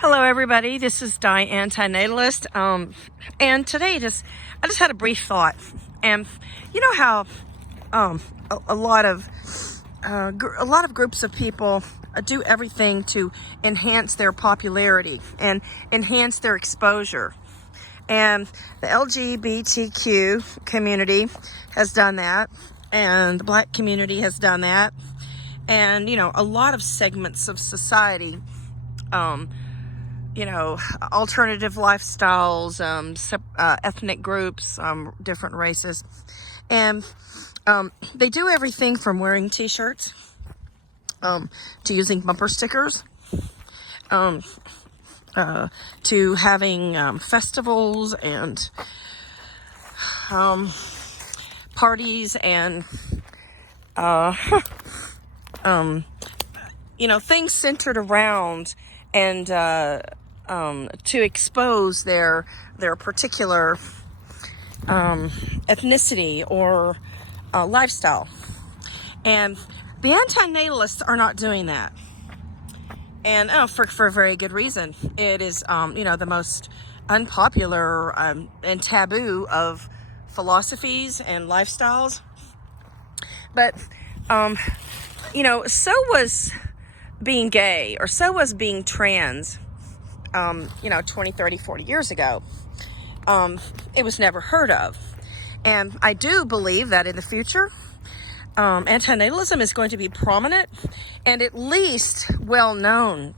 Hello everybody, this is Antinatalism, and today I just had a brief thought. And you know how a lot of groups of people do everything to enhance their popularity and enhance their exposure. And the LGBTQ community has done that, and the Black community has done that, and a lot of segments of society, alternative lifestyles, ethnic groups, different races. And they do everything from wearing t-shirts to using bumper stickers, to having festivals and parties and things centered around and to expose their particular ethnicity or lifestyle. And the antinatalists are not doing that, and for a very good reason. It is the most unpopular and taboo of philosophies and lifestyles. But so was being gay, or so was being trans 20, 30, 40 years ago. It was never heard of. And I do believe that in the future, antinatalism is going to be prominent and at least well known.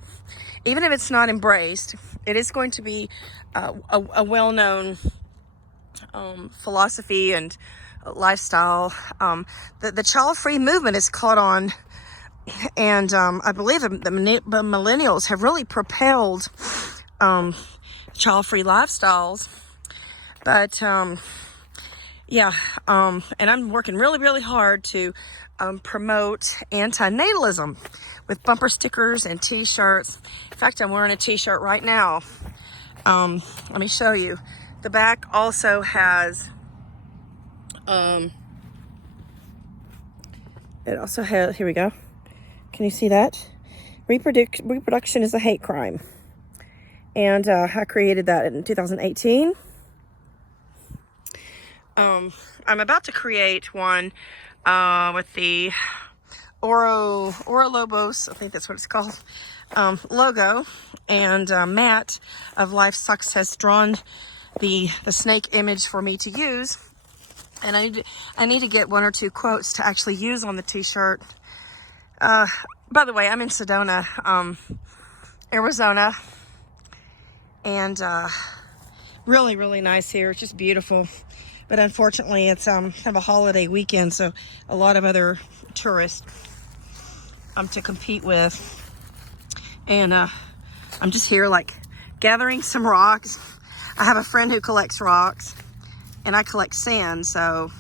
Even if it's not embraced, it is going to be a well-known philosophy and lifestyle. The child-free movement is caught on, and I believe the millennials have really propelled child-free lifestyles. But and I'm working really, really hard to promote antinatalism with bumper stickers and t-shirts. In fact, I'm wearing a t-shirt right now. Let me show you. The back also has it also has, here we go. Can you see that? Reproduction is a hate crime. And I created that in 2018. I'm about to create one with the Orolobos, I think that's what it's called, logo. And Matt of Life Sucks has drawn the snake image for me to use. And I need to get one or two quotes to actually use on the t-shirt. By the way, I'm in Sedona, Arizona, and really, really nice here. It's just beautiful. But unfortunately, it's kind of a holiday weekend, so a lot of other tourists to compete with. And I'm just here, like, gathering some rocks. I have a friend who collects rocks, and I collect sand, so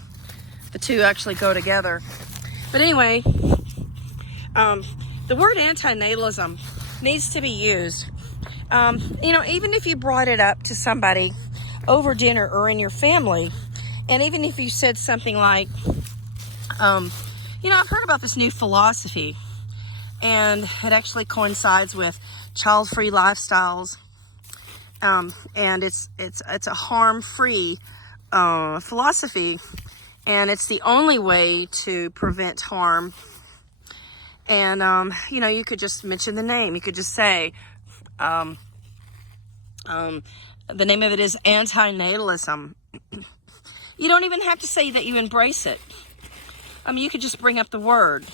the two actually go together. But anyway, the word antinatalism needs to be used. Even if you brought it up to somebody over dinner or in your family, and even if you said something like, I've heard about this new philosophy, and it actually coincides with child-free lifestyles, and it's a harm-free philosophy, and it's the only way to prevent harm. And you could just mention the name. You could just say the name of it is antinatalism. You don't even have to say that you embrace it. You could just bring up the word.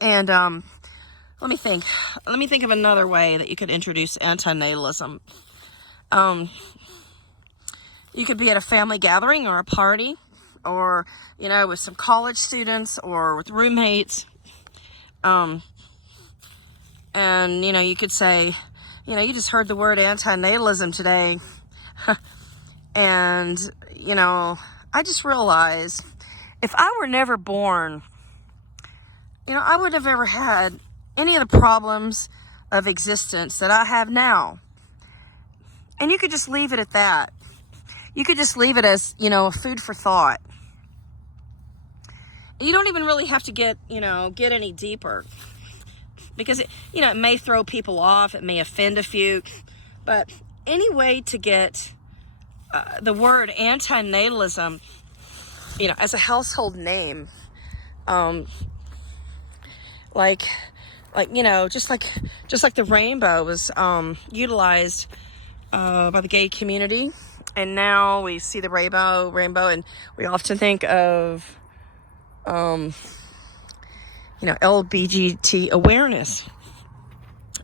And let me think of another way that you could introduce antinatalism. You could be at a family gathering or a party, or with some college students or with roommates. And you could say, you just heard the word antinatalism today. And I just realized, if I were never born, I would have ever had any of the problems of existence that I have now. And you could just leave it at that. You could just leave it as, food for thought. You don't even really have to get any deeper. because it may throw people off, it may offend a few, but any way to get the word antinatalism, as a household name, just like the rainbow was utilized by the gay community, and now we see the rainbow, and we often think of LGBT awareness,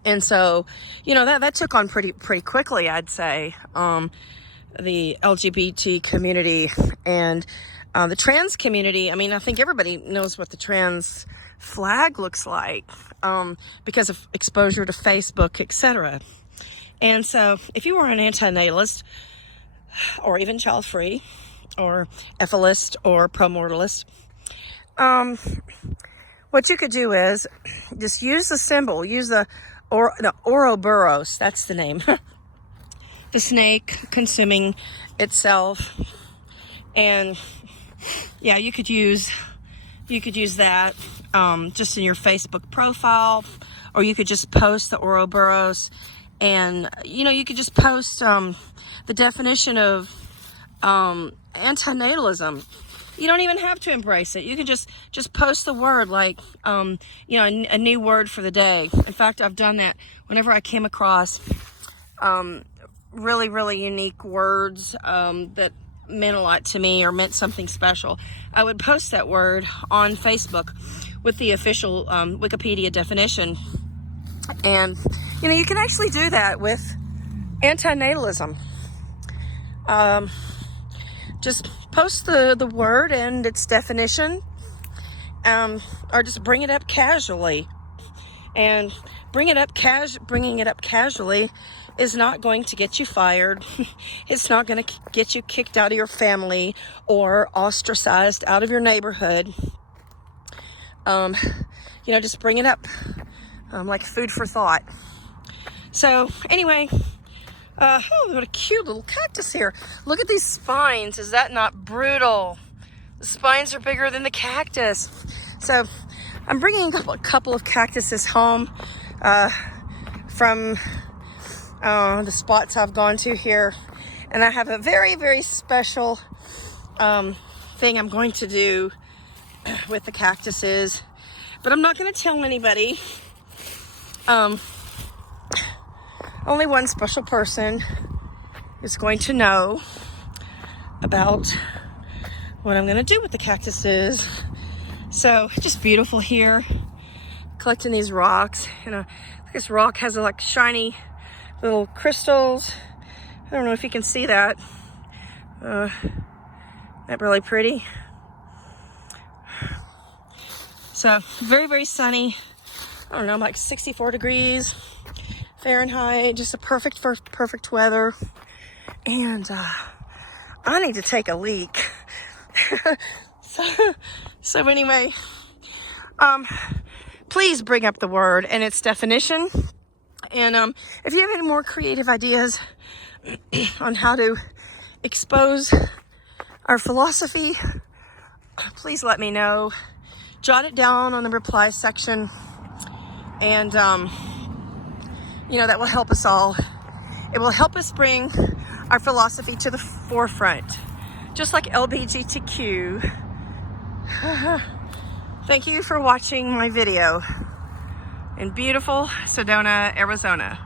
and so that took on pretty quickly, I'd say, the LGBT community and the trans community. I mean, I think everybody knows what the trans flag looks like because of exposure to Facebook, etc. And so if you were an antinatalist or even child-free or ethicist or pro-mortalist, what you could do is just use the symbol, use the Ouroboros, that's the name, the snake consuming itself. And yeah, you could use that just in your Facebook profile, or you could just post the Ouroboros, and you could just post the definition of antinatalism. You don't even have to embrace it. You can just post the word, like a new word for the day. In fact, I've done that whenever I came across really unique words that meant a lot to me or meant something special. I would post that word on Facebook with the official Wikipedia definition. And you can actually do that with antinatalism. Just post the word and its definition, or just bring it up casually. And bringing it up casually is not going to get you fired. It's not going to get you kicked out of your family or ostracized out of your neighborhood. Just bring it up like food for thought. So anyway, what a cute little cactus here. Look at these spines. Is that not brutal? The spines are bigger than the cactus. So I'm bringing a couple of cactuses home from the spots I've gone to here. And I have a very special thing I'm going to do with the cactuses. But I'm not going to tell anybody. Only one special person is going to know about what I'm going to do with the cactuses. So, just beautiful here, collecting these rocks. This rock has shiny little crystals. I don't know if you can see that. Not really pretty. So, very sunny. I don't know, like 64 degrees Fahrenheit, just perfect weather. And I need to take a leak. So anyway, please bring up the word and its definition. And if you have any more creative ideas on how to expose our philosophy, please let me know. Jot it down on the reply section. And that will help us all. It will help us bring our philosophy to the forefront, just like LGBTQ. Thank you for watching my video in beautiful Sedona, Arizona.